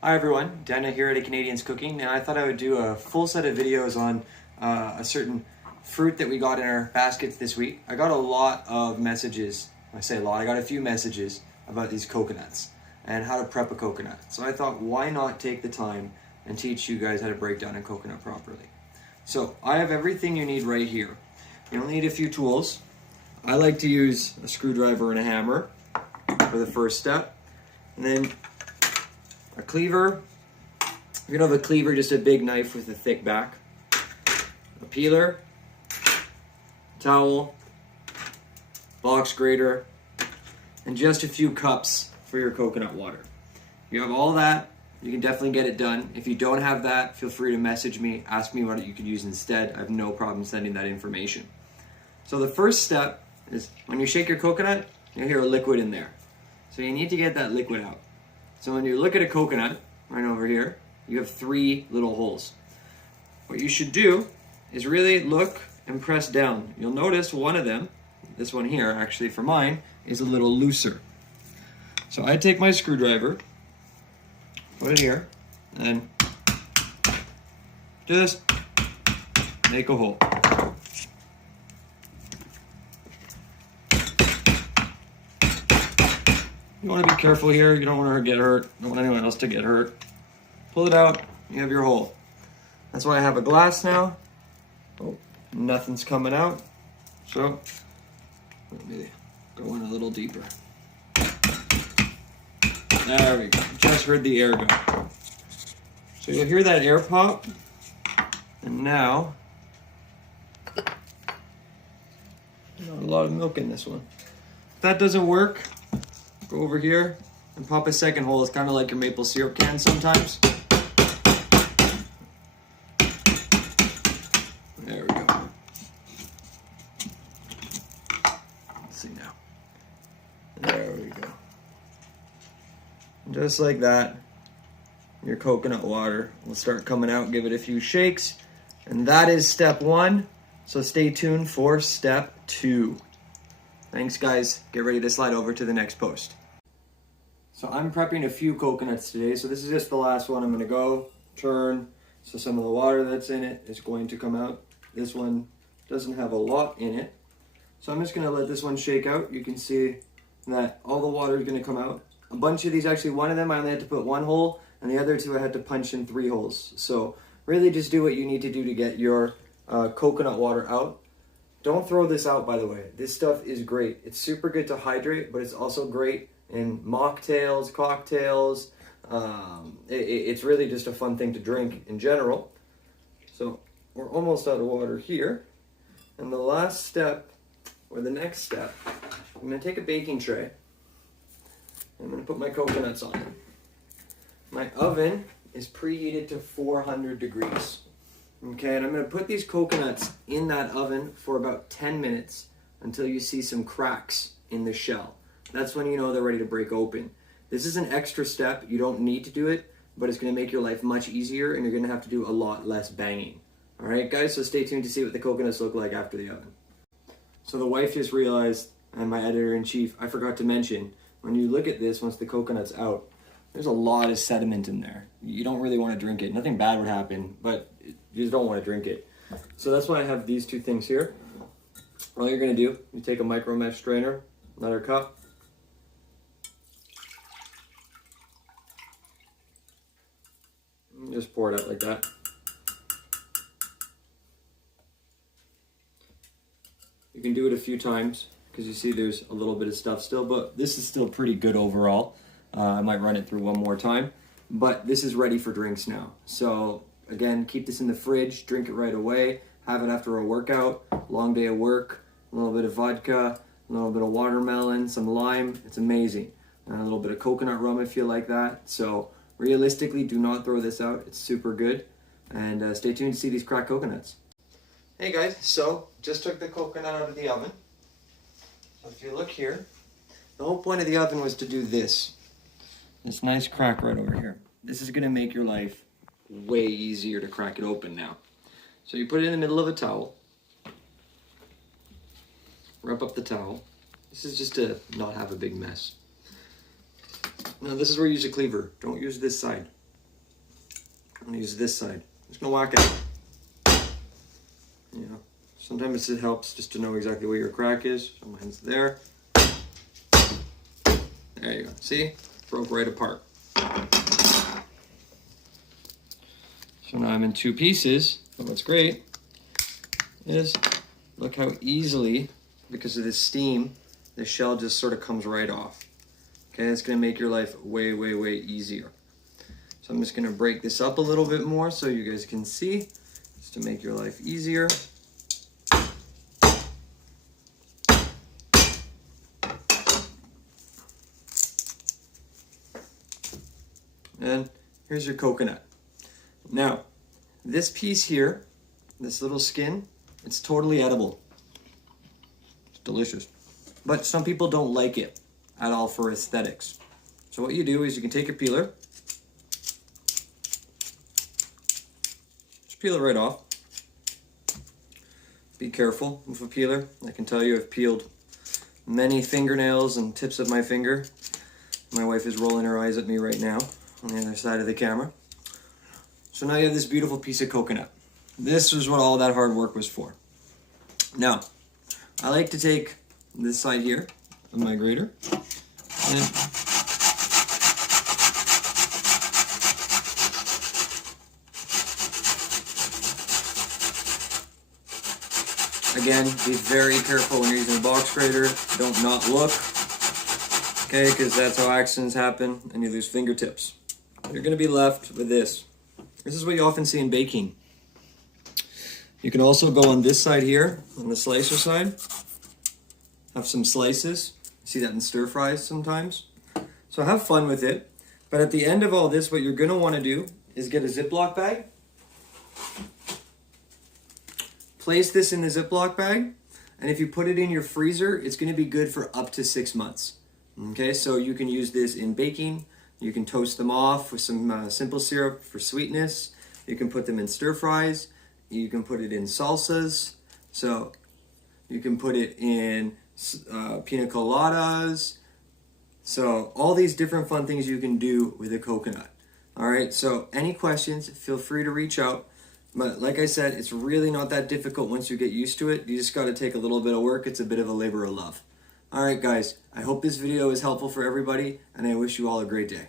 Hi everyone, Dana here at Canadians Cooking, and I thought I would do a full set of videos on a certain fruit that we got in our baskets this week. I got a lot of messages, I say a lot, I got a few messages about these coconuts and how to prep a coconut. So I thought, why not take the time and teach you guys how to break down a coconut properly. So I have everything you need right here. You only need a few tools. I like to use a screwdriver and a hammer for the first step, and then a cleaver. If you don't have a cleaver, just a big knife with a thick back. A peeler, towel, box grater, and just a few cups for your coconut water. You have all that, you can definitely get it done. If you don't have that, feel free to message me, ask me what you could use instead. I have no problem sending that information. So the first step is when you shake your coconut, you'll hear a liquid in there. So you need to get that liquid out. So when you look at a coconut, right over here, you have 3 little holes. What you should do is really look and press down. You'll notice one of them, this one here, actually for mine, is a little looser. So I take my screwdriver, put it here, and just make a hole. You want to be careful here. You don't want her to get hurt. Don't want anyone else to get hurt. Pull it out. You have your hole. That's why I have a glass now. Oh, nothing's coming out. So let me go in a little deeper. There we go. Just heard the air go. So you'll hear that air pop. And now, not a lot of milk in this one. If that doesn't work, go over here and pop a second hole. It's kind of like your maple syrup can sometimes. There we go. Let's see now. There we go. Just like that, your coconut water will start coming out. Give it a few shakes. And that is step 1. So stay tuned for step 2. Thanks guys. Get ready to slide over to the next post. So I'm prepping a few coconuts today. So this is just the last one. I'm going to go, turn. So some of the water that's in it is going to come out. This one doesn't have a lot in it. So I'm just going to let this one shake out. You can see that all the water is going to come out. A bunch of these, actually one of them I only had to put 1 hole, and the other 2 I had to punch in 3 holes. So really just do what you need to do to get your coconut water out. Don't throw this out, by the way. This stuff is great. It's super good to hydrate, but it's also great in mocktails, cocktails. It's really just a fun thing to drink in general. So we're almost out of water here. And the last step, or the next step, I'm going to take a baking tray. I'm going to put my coconuts on it. My oven is preheated to 400 degrees. Okay, and I'm going to put these coconuts in that oven for about 10 minutes until you see some cracks in the shell. That's when you know they're ready to break open. This is an extra step. You don't need to do it, but it's going to make your life much easier, and you're going to have to do a lot less banging. All right, guys, so stay tuned to see what the coconuts look like after the oven. So the wife just realized, and my editor-in-chief, I forgot to mention, when you look at this, once the coconut's out, there's a lot of sediment in there. You don't really want to drink it. Nothing bad would happen, but you just don't want to drink it. So that's why I have these 2 things here. All you're going to do, you take a micro mesh strainer, another cup, just pour it out like that. You can do it a few times because you see there's a little bit of stuff still, but this is still pretty good overall. I might run it through one more time, but this is ready for drinks now. So again, keep this in the fridge, drink it right away, have it after a workout, long day of work, a little bit of vodka, a little bit of watermelon, some lime. It's amazing. And a little bit of coconut rum if you like that. So realistically, do not throw this out. It's super good. And stay tuned to see these cracked coconuts. Hey guys, so just took the coconut out of the oven. So if you look here, the whole point of the oven was to do this. This nice crack right over here. This is going to make your life way easier to crack it open now. So you put it in the middle of a towel. Wrap up the towel. This is just to not have a big mess. Now this is where you use a cleaver. Don't use this side. I'm gonna use this side. I'm just gonna whack it. You know, sometimes it helps just to know exactly where your crack is. So mine's there. There you go. See? Broke right apart. So now I'm in two pieces. But what's great is look how easily, because of this steam, the shell just sort of comes right off. Okay, it's gonna make your life way, way, way easier. So I'm just gonna break this up a little bit more so you guys can see, just to make your life easier. And here's your coconut. Now, this piece here, this little skin, it's totally edible. It's delicious. But some people don't like it at all for aesthetics. So what you do is you can take a peeler, just peel it right off. Be careful with a peeler. I can tell you I've peeled many fingernails and tips of my finger. My wife is rolling her eyes at me right now on the other side of the camera. So now you have this beautiful piece of coconut. This is what all that hard work was for. Now, I like to take this side here of my grater and again, be very careful when you're using a box grater. Don't not look, okay, because that's how accidents happen and you lose fingertips. You're going to be left with this. This is what you often see in baking. You can also go on this side here, on the slicer side, have some slices. See that in stir fries sometimes. So have fun with it. But at the end of all this, what you're going to want to do is get a Ziploc bag. Place this in the Ziploc bag. And if you put it in your freezer, it's going to be good for up to 6 months. Okay, so you can use this in baking. You can toast them off with some simple syrup for sweetness. You can put them in stir fries. You can put it in salsas. So you can put it in pina coladas. So all these different fun things you can do with a coconut. All right, so any questions, feel free to reach out. But like I said, it's really not that difficult once you get used to it. You just got to take a little bit of work. It's a bit of a labor of love. All right, guys, I hope this video is helpful for everybody, and I wish you all a great day.